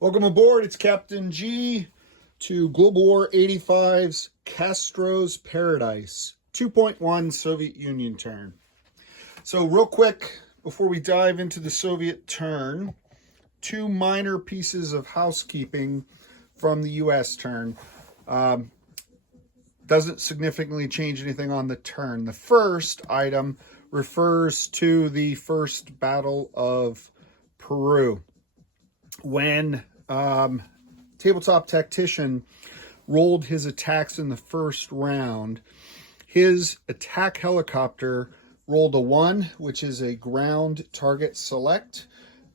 Welcome aboard. It's Captain G to Global War 85's Castro's Paradise 2.1 Soviet Union turn. So real quick, before we dive into the Soviet turn, two minor pieces of housekeeping from the U.S. turn. Doesn't significantly change anything on the turn. The first item refers to the First Battle of Peru. When Tabletop Tactician rolled his attacks in the first round, his attack helicopter rolled a 1, which is a ground target select,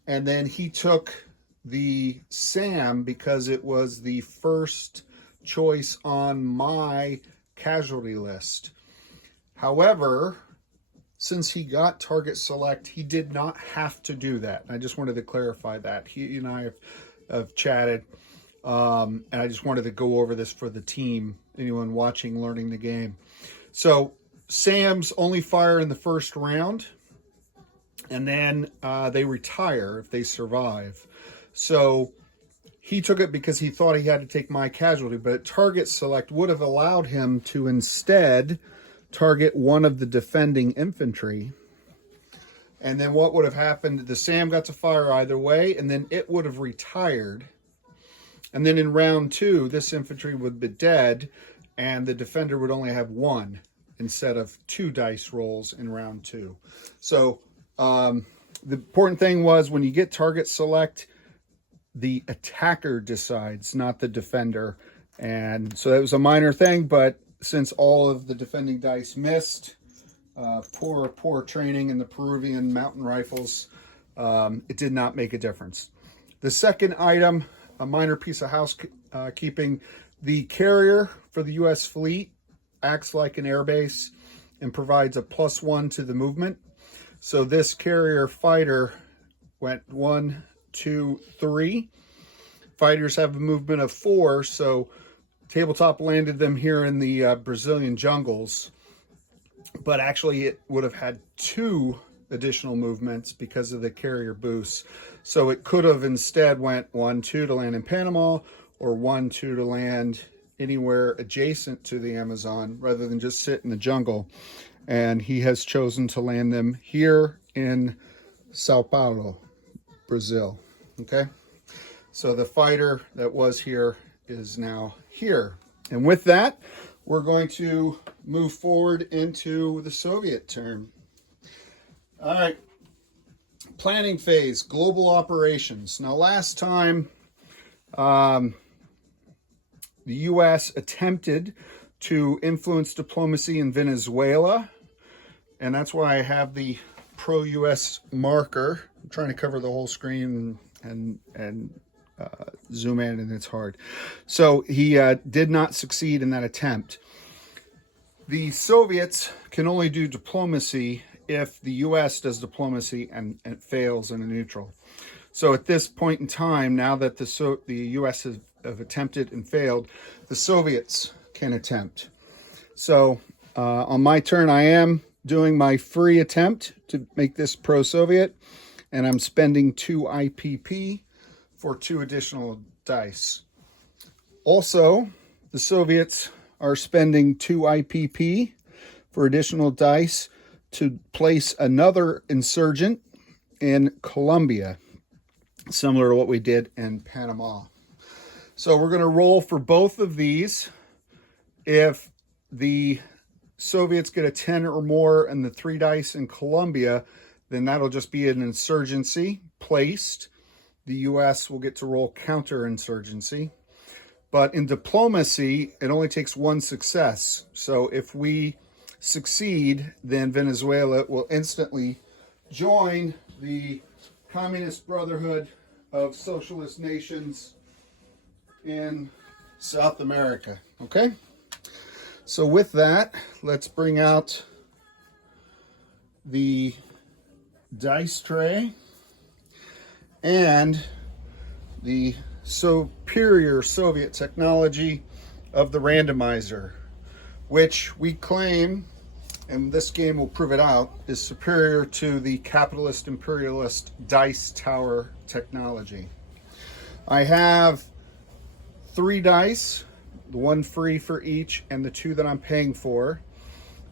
and then he took the SAM because it was the first choice on my casualty list. However, since he got target select, he did not have to do that. I just wanted to clarify that. He and I have chatted, and I just wanted to go over this for the team, anyone watching, learning the game. So SAMs only fire in the first round, and then they retire if they survive. So he took it because he thought he had to take my casualty, but target select would have allowed him to instead target one of the defending infantry. And then what would have happened, the SAM got to fire either way, and then it would have retired. And then in round 2, this infantry would be dead, and the defender would only have 1 instead of 2 dice rolls in round 2. So the important thing was when you get target select, the attacker decides, not the defender. And so that was a minor thing, but since all of the defending dice missed, poor training in the Peruvian mountain rifles, it did not make a difference. The second item, a minor piece of housekeeping, the carrier for the U.S. fleet acts like an airbase and provides a +1 to the movement. So this carrier fighter went 1, 2, 3. Fighters have a movement of 4, so Tabletop landed them here in the Brazilian jungles, but actually it would have had 2 additional movements because of the carrier boost. So it could have instead went 1, 2 to land in Panama, or 1, 2 to land anywhere adjacent to the Amazon rather than just sit in the jungle. And he has chosen to land them here in Sao Paulo, Brazil. Okay, so the fighter that was here is now here. And with that, we're going to move forward into the Soviet turn. All right, planning phase, global operations. Now, last time, the U.S. attempted to influence diplomacy in Venezuela, and that's why I have the pro-U.S. marker. I'm trying to cover the whole screen and zoom in, and it's hard. So he did not succeed in that attempt. The Soviets can only do diplomacy if the U.S. does diplomacy and it fails in a neutral. So at this point in time, now that the U.S. have attempted and failed, the Soviets can attempt. So on my turn, I am doing my free attempt to make this pro-Soviet, and I'm spending 2 IPP for 2 additional dice. Also, the Soviets are spending 2 IPP for additional dice to place another insurgent in Colombia, similar to what we did in Panama. So we're going to roll for both of these. If the Soviets get a 10 or more and the 3 dice in Colombia, then that'll just be an insurgency placed. The U.S. will get to roll counterinsurgency. But in diplomacy, it only takes 1 success. So if we succeed, then Venezuela will instantly join the Communist Brotherhood of Socialist Nations in South America. Okay? So with that, let's bring out the dice tray and the superior Soviet technology of the randomizer, which we claim, and this game will prove it out, is superior to the capitalist imperialist dice tower technology. I have 3 dice, the 1 free for each and the 2 that I'm paying for.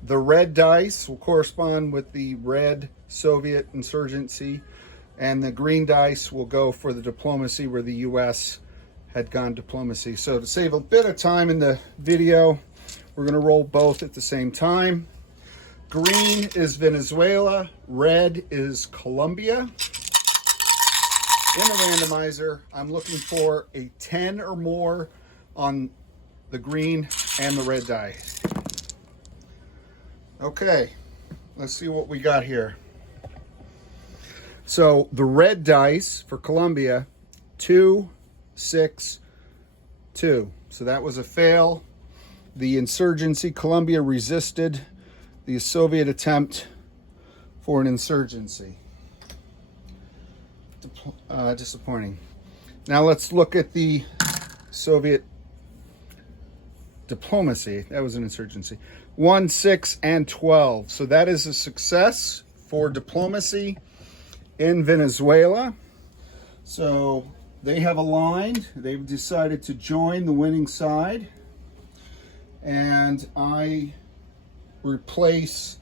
The red dice will correspond with the red Soviet insurgency, and the green dice will go for the diplomacy where the US had gone diplomacy. So to save a bit of time in the video, we're going to roll both at the same time. Green is Venezuela, red is Colombia. In the randomizer, I'm looking for a 10 or more on the green and the red die. Okay, let's see what we got here. So the red dice for Colombia, 2, 6, 2. So that was a fail. The insurgency, Colombia resisted the Soviet attempt for an insurgency. Disappointing. Now let's look at the Soviet diplomacy. That was an insurgency. 1, 6, and 12. So that is a success for diplomacy in Venezuela. So they have aligned. They've decided to join the winning side. And I replace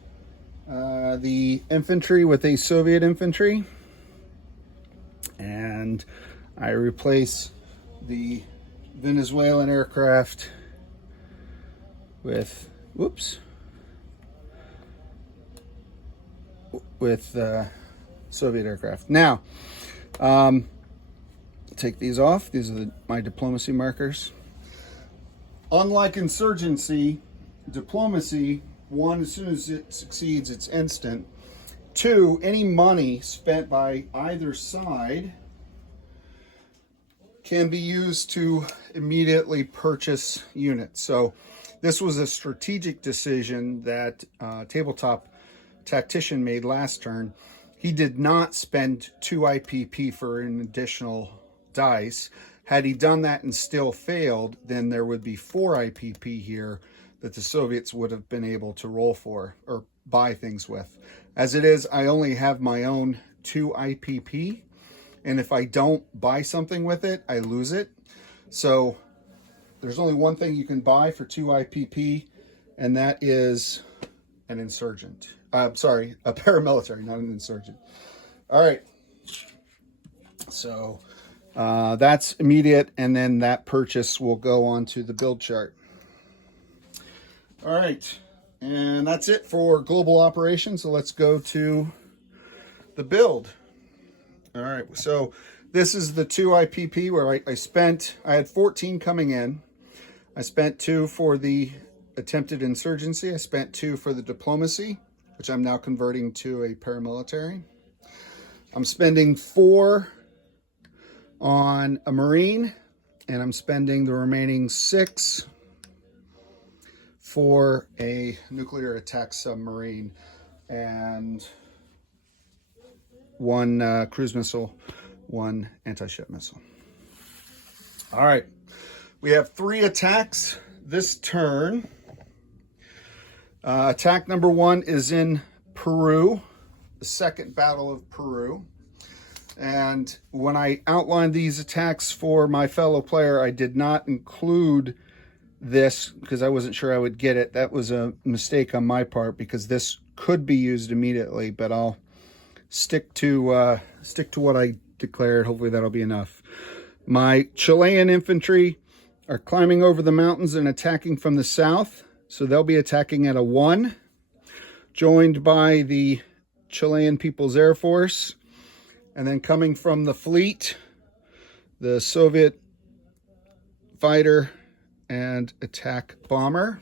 the infantry with a Soviet infantry. And I replace the Venezuelan aircraft with, Soviet aircraft. Now, take these off. These are my diplomacy markers. Unlike insurgency, diplomacy, 1, as soon as it succeeds, it's instant. 2, any money spent by either side can be used to immediately purchase units. So this was a strategic decision that Tabletop Tactician made last turn. He did not spend 2 IPP for an additional dice. Had he done that and still failed, then there would be 4 IPP here that the Soviets would have been able to roll for or buy things with. As it is, I only have my own 2 IPP, and if I don't buy something with it, I lose it. So there's only one thing you can buy for 2 IPP, and that is an insurgent. Sorry, a paramilitary, not an insurgent. All right. So that's immediate, and then that purchase will go onto the build chart. All right. And that's it for global operations. So let's go to the build. All right. So this is the 2 IPP where I had 14 coming in. I spent 2 for the attempted insurgency. I spent 2 for the diplomacy, which I'm now converting to a paramilitary. I'm spending 4 on a Marine, and I'm spending the remaining 6 for a nuclear attack submarine and 1 cruise missile, 1 anti-ship missile. All right, we have 3 attacks this turn. Attack number 1 is in Peru, the second Battle of Peru. And when I outlined these attacks for my fellow player, I did not include this because I wasn't sure I would get it. That was a mistake on my part because this could be used immediately, but I'll stick to what I declared. Hopefully that'll be enough. My Chilean infantry are climbing over the mountains and attacking from the south. So they'll be attacking at a 1, joined by the Chilean People's Air Force. And then coming from the fleet, the Soviet fighter and attack bomber.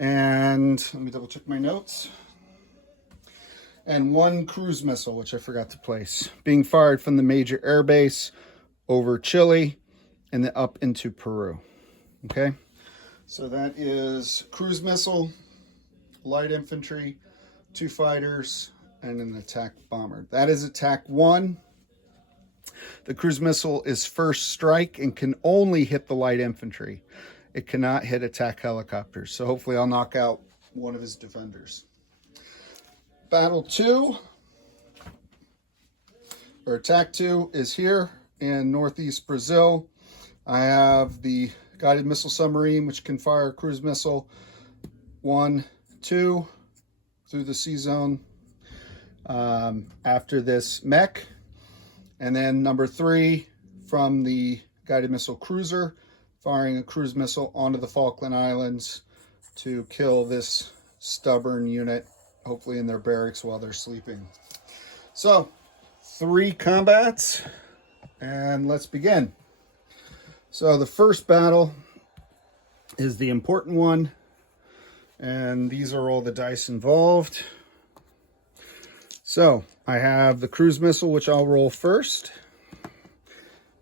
And let me double check my notes. And 1 cruise missile, which I forgot to place, being fired from the major air base over Chile and then up into Peru. Okay, so that is cruise missile, light infantry, 2 fighters, and an attack bomber. That is attack 1. The cruise missile is first strike and can only hit the light infantry. It cannot hit attack helicopters. So hopefully I'll knock out one of his defenders. Battle 2, or attack 2 is here. in northeast Brazil. I have the guided missile submarine, which can fire cruise missile 1, 2 through the sea zone after this mech. And then number 3 from the guided missile cruiser, firing a cruise missile onto the Falkland Islands to kill this stubborn unit, hopefully in their barracks while they're sleeping. So 3 combats, and let's begin. So the first battle is the important one, and these are all the dice involved. So I have the cruise missile, which I'll roll first.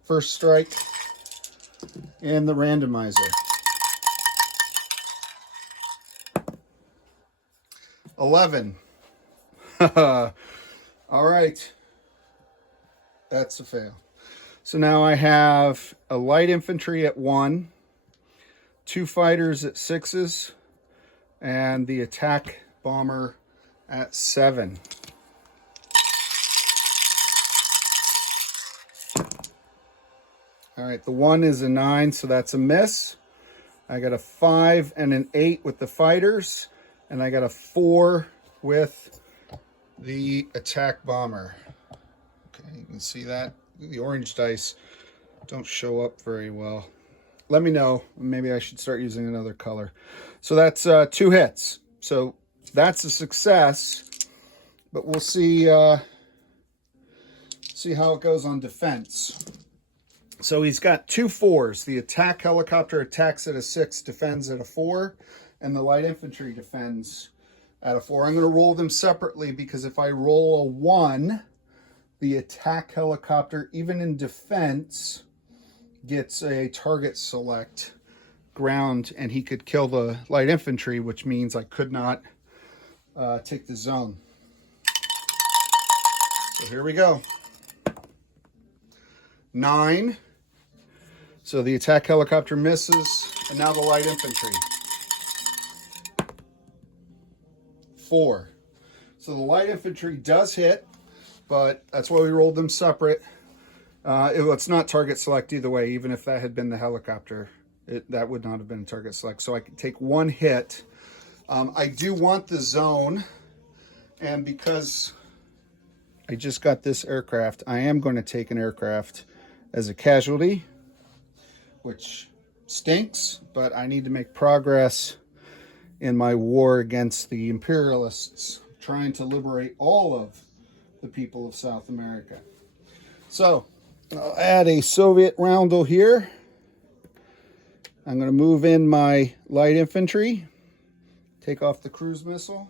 First strike in the randomizer. 11. All right. That's a fail. So now I have a light infantry at 1, 2 fighters at 6s, and the attack bomber at 7. All right, the 1 is a 9, so that's a miss. I got a 5 and an 8 with the fighters, and I got a 4 with the attack bomber. Okay, you can see that. The orange dice don't show up very well. Let me know. Maybe I should start using another color. So that's 2 hits. So that's a success, but we'll see how it goes on defense. So he's got 2 4s. The attack helicopter attacks at a 6, defends at a 4, and the light infantry defends at a 4. I'm going to roll them separately because if I roll a 1, the attack helicopter, even in defense, gets a target select ground, and he could kill the light infantry, which means I could not take the zone. So here we go. 9. So the attack helicopter misses, and now the light infantry. 4. So the light infantry does hit, but that's why we rolled them separate. It's not target select either way. Even if that had been the helicopter, that would not have been target select. So I could take 1 hit. I do want the zone, and because I just got this aircraft, I am going to take an aircraft as a casualty, which stinks, but I need to make progress in my war against the imperialists, trying to liberate all of the people of South America. So I'll add a Soviet roundel here. I'm going to move in my light infantry, take off the cruise missile,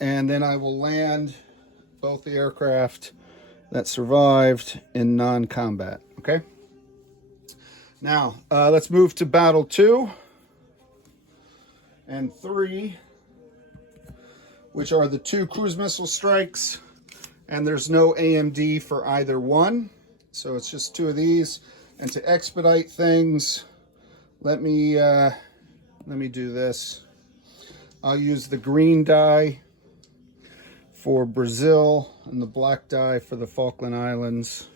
and then I will land both the aircraft that survived in non-combat. Okay? Now, let's move to battle 2 and 3, which are the 2 cruise missile strikes, and there's no AMD for either one, so it's just 2 of these. And to expedite things, let me do this. I'll use the green die for Brazil and the black die for the Falkland Islands.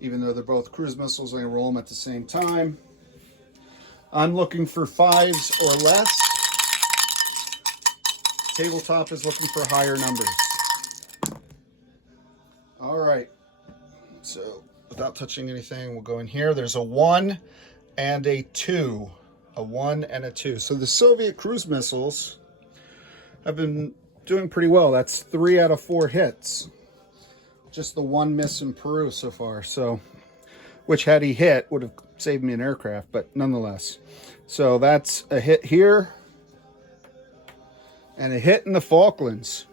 Even though they're both cruise missiles, I'm going to roll them at the same time. I'm looking for 5s or less. Tabletop is looking for higher numbers. All right. So without touching anything, we'll go in here. There's a 1 and a 2. A 1 and a 2. So the Soviet cruise missiles have been doing pretty well. That's 3 out of 4 hits. Just the 1 miss in Peru so far. So, which had he hit would have saved me an aircraft, but nonetheless. So that's a hit here and a hit in the Falklands.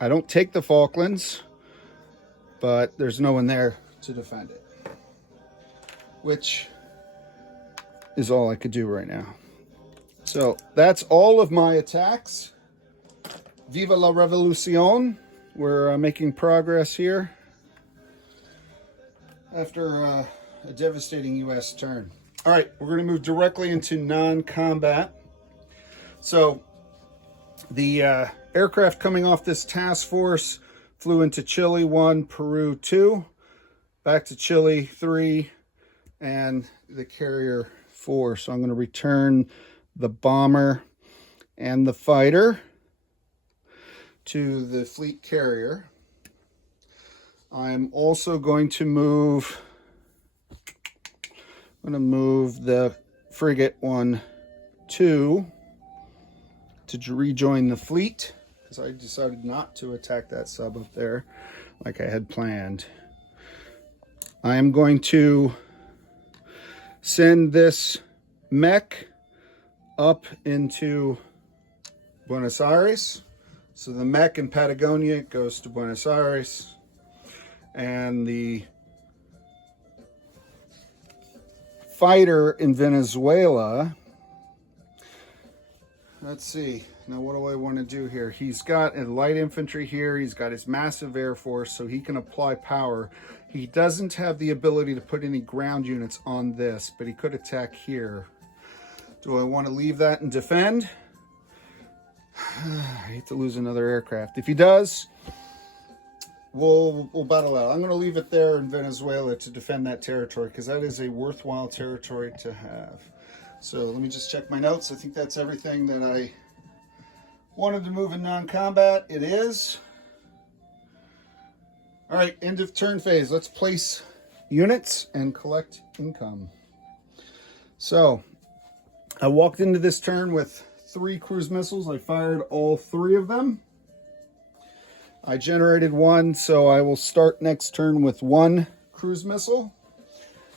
I don't take the Falklands, but there's no one there to defend it, which is all I could do right now. So that's all of my attacks. Viva la Revolucion. We're making progress here after a devastating U.S. turn. All right, we're going to move directly into non-combat. So the aircraft coming off this task force flew into Chile 1, Peru 2. back to Chile 3, and the carrier 4. So I'm going to return the bomber and the fighter to the fleet carrier. I'm also going to move the frigate 1, 2 to rejoin the fleet, because I decided not to attack that sub up there like I had planned. I am going to send this mech up into Buenos Aires. So the mech in Patagonia goes to Buenos Aires, and the fighter in Venezuela, let's see, now what do I want to do here? He's got a light infantry here, he's got his massive air force, so he can apply power. He doesn't have the ability to put any ground units on this, but he could attack here. Do I want to leave that and defend? I hate to lose another aircraft. If he does, we'll battle out. I'm going to leave it there in Venezuela to defend that territory, because that is a worthwhile territory to have. So let me just check my notes. I think that's everything that I wanted to move in non-combat. It is. All right, end of turn phase. Let's place units and collect income. So I walked into this turn with 3 cruise missiles. I fired all 3 of them. I generated 1, so I will start next turn with 1 cruise missile.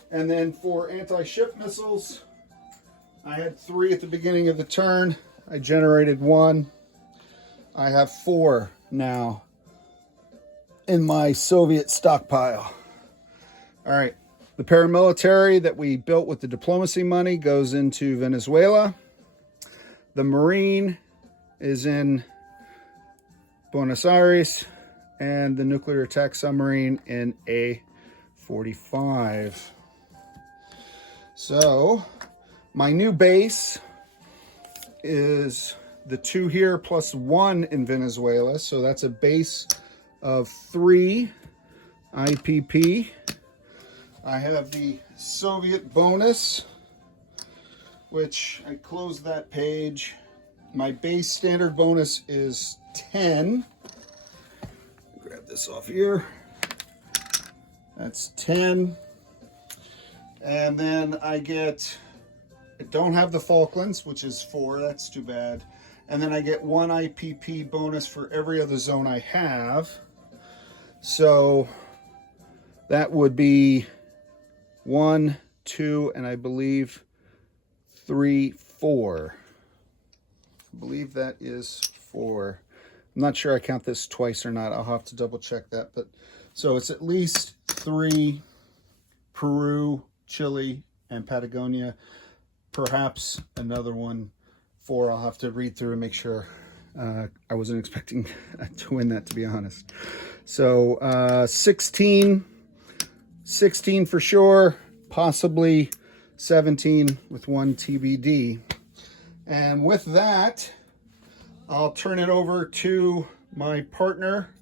And then for anti-ship missiles, I had 3 at the beginning of the turn. I generated 1. I have 4 now in my Soviet stockpile. All right, the paramilitary that we built with the diplomacy money goes into Venezuela. The Marine is in Buenos Aires, and the nuclear attack submarine in A45. So my new base is the 2 here plus 1 in Venezuela. So that's a base of 3 IPP. I have the Soviet bonus, which I closed that page. My base standard bonus is 10. Grab this off here. That's 10. And then I don't have the Falklands, which is 4. That's too bad. And then I get 1 IPP bonus for every other zone I have. So that would be 1, 2, and I believe 3, 4. I believe that is 4. I'm not sure I count this twice or not. I'll have to double check that. But so it's at least 3 Peru, Chile, and Patagonia. Perhaps another one, 4. I'll have to read through and make sure. I wasn't expecting to win that, to be honest. So 16 for sure, possibly 17 with 1 TBD. And with that, I'll turn it over to my partner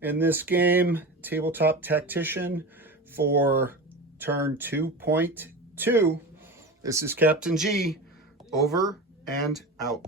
in this game, Tabletop Tactician, for turn 2.2. This is Captain G, over and out.